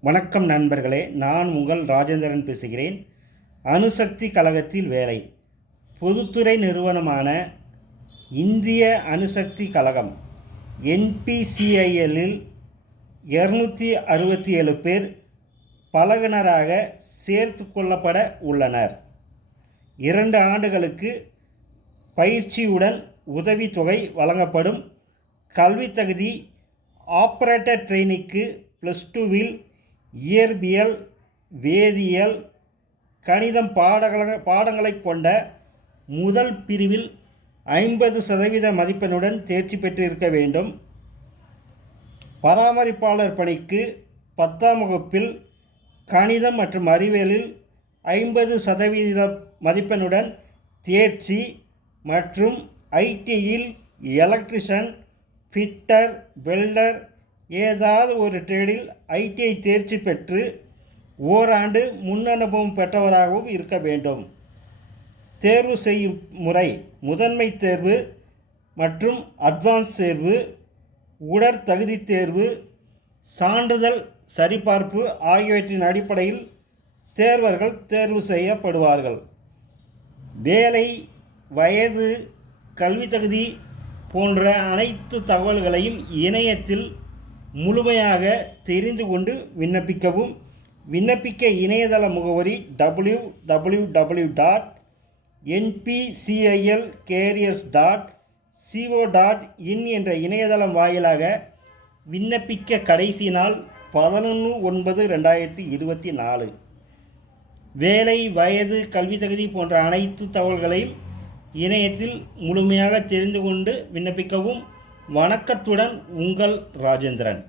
வணக்கம் நண்பர்களே நான் உங்கள் ராஜேந்திரன் பேசுகிறேன். அணுசக்தி கழகத்தில் வேலை. பொதுத்துறை நிறுவனமான இந்திய அணுசக்தி கழகம் என்பிசிஐஎல்லில் இரநூத்தி அறுபத்தி ஏழு பேர் பழகுனராக சேர்த்து கொள்ளப்பட உள்ளனர். இரண்டு ஆண்டுகளுக்கு பயிற்சியுடன் உதவித்தொகை வழங்கப்படும் கல்வி தகுதி ஆப்ரேட்டர் ட்ரெயினிக்கு ப்ளஸ் டூவில் இயற்பியல் வேதியியல் கணிதம் பாடங்கள பாடங்களை கொண்ட முதல் பிரிவில் ஐம்பது சதவீத மதிப்பெண்ணுடன் தேர்ச்சி பெற்றிருக்க வேண்டும். பராமரிப்பாளர் பணிக்கு பத்தாம் வகுப்பில் கணிதம் மற்றும் அறிவியலில் ஐம்பது சதவீத மதிப்பெண்ணுடன் தேர்ச்சி மற்றும் ஐடியில் எலக்ட்ரிஷன் ஃபிட்டர் வெல்டர் ஏதாவது ஒரு ட்ரேடில் ஐடிஐ தேர்ச்சி பெற்று ஓராண்டு முன் அனுபவம் பெற்றவராகவும் இருக்க வேண்டும். தேர்வு செய்யும் முறை முதன்மை தேர்வு மற்றும் அட்வான்ஸ் தேர்வு உடற்தகுதி தேர்வு சான்றிதழ் சரிபார்ப்பு ஆகியவற்றின் அடிப்படையில் தேர்வர்கள் தேர்வு செய்யப்படுவார்கள். வேலை வயது கல்வி தகுதி போன்ற அனைத்து தகவல்களையும் இணையத்தில் முழுமையாக தெரிந்து கொண்டு விண்ணப்பிக்கவும். விண்ணப்பிக்க இணையதள முகவரி W W W dot NPCIL careers dot CO dot in என்ற இணையதளம் வாயிலாக விண்ணப்பிக்க கடைசி நாள் பதினொன்று ஒன்பது ரெண்டாயிரத்தி இருபத்தி நாலு. வேலை வயது கல்வி தகுதி போன்ற அனைத்து தகவல்களையும் இணையத்தில் முழுமையாக தெரிந்து கொண்டு விண்ணப்பிக்கவும். வணக்கத்துடன் உங்கள் ராஜேந்திரன்.